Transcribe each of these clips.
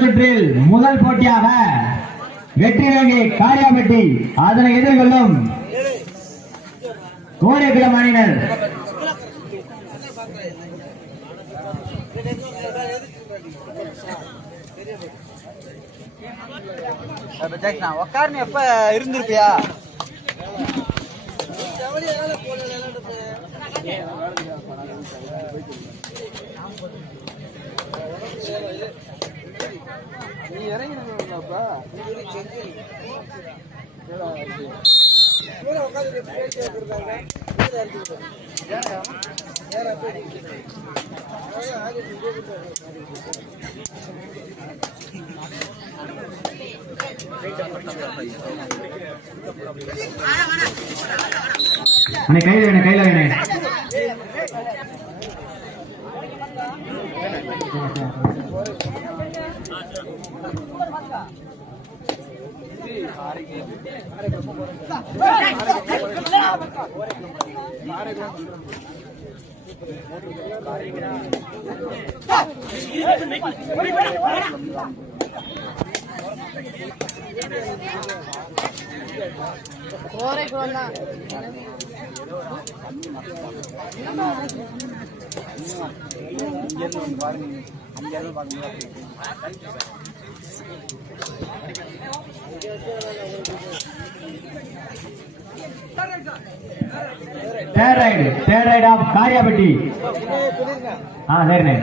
சுற்றில் முதல் போட்டியாக வெற்றி வேங்கை காரியாபட்டி அதனை எதிர்கொள்ளும் கோடைக்குளம் அணியினர். உக்காருன்னு எப்ப இருந்திருப்பியா? நீ இறங்கிப்பா கையில வேணே தேர்ட் ரைட் ஆஃப் காரியாபட்டி. சரிண்ணே.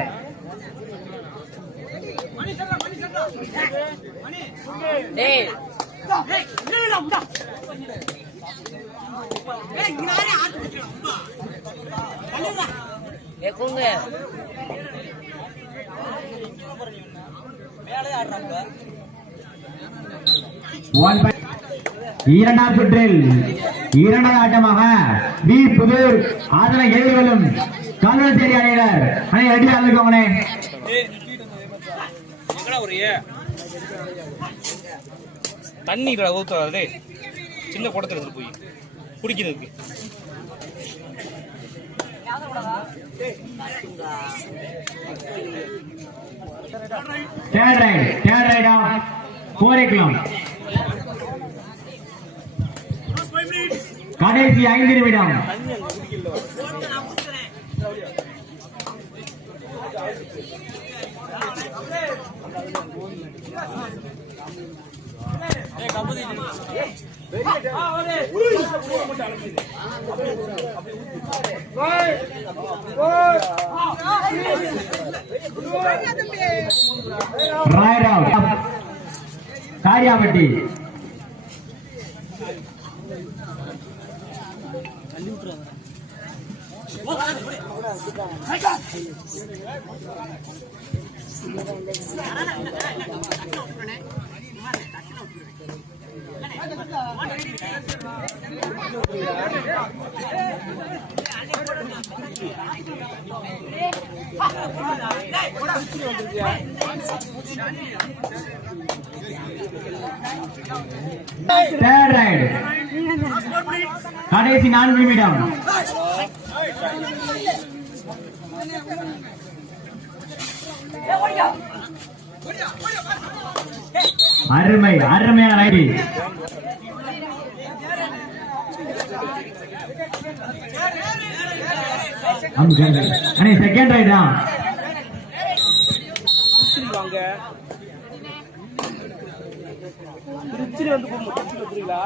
இரண்டாம் சுற்றில் இரண்டாவது ஆட்டமாக வி புதூர் அதனை எதிர்கொள்ளும் கல்வச்சேரி அணியினர். ரெடியா இருக்கவனே தண்ணி ஊத்தாது சின்ன குடத்துல எடுத்து போய் குடிக்கிறதுக்கு. Third raid of Koraikulam. கடைசி 5 நிமிடம். காரியாபட்டி தேர்ட் ரைட் கடைசி 4 நிமிடம். அருமையான ரைட். செகண்ட் ரைட் தான். திருச்சி வந்து திருச்சி வந்துறீங்களா?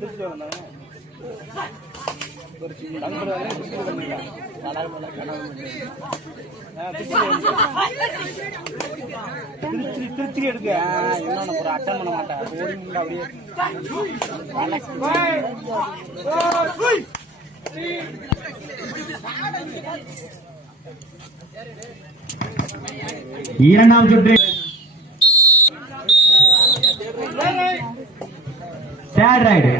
திருச்சி வந்தாங்க திருச்சி எடுக்க என்ன ஒரு அட்டன் பண்ண மாட்டேன். அப்படியே இரண்டாம் சுற்று தேர்ட் ரைட்.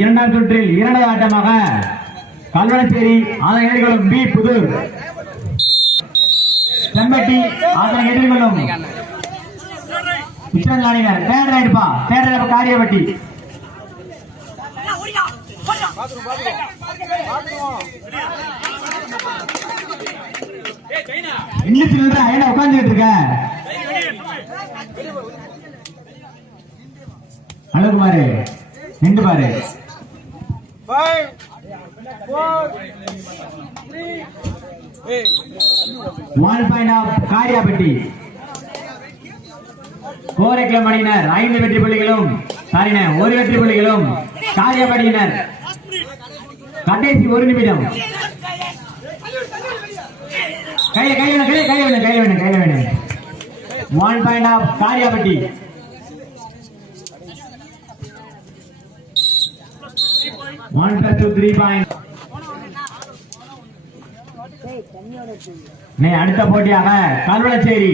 இரண்டாம் சுற்றில் இரண்டாவது ஆட்டமாக கல்வனச்சேரி அதனை எதிர்கொள்ளும் பி புதூர், செம்பட்டி அதனை எதிர்கொள்ளும் அணியினர். தேர்ட் ரைடுப்பா, தேர்ட் ரைடு காரியப்பட்டி. என்ன சொல்ற, என்ன உட்கார்ந்துட்டு இருக்க? அழகுமாரு நின்று பாரு. 5 4 3 1 பாயிண்ட் ஆஃப் காரியாபட்டி. கோரைக்கிளம் அணியினர் 5 வெற்றி புள்ளிகளும், சாரின 1 வெற்றி புள்ளிகளும். காரியாபட்டியினர் கடைசி 1 நிமிடம். கையில வேணும். 1 point of Kariyapatti. One plus 2 3 point. அடுத்த போட்டியாக கல்வளச்சேரி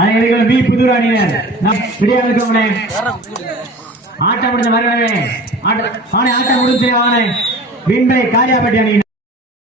அனைவர்கள் பி புதூர் அணியினர். ஆட்டம் முடிஞ்ச மாதிரி ஆட்டம் முடிஞ்சு வின் பை காரியாபட்டி அணியினர்.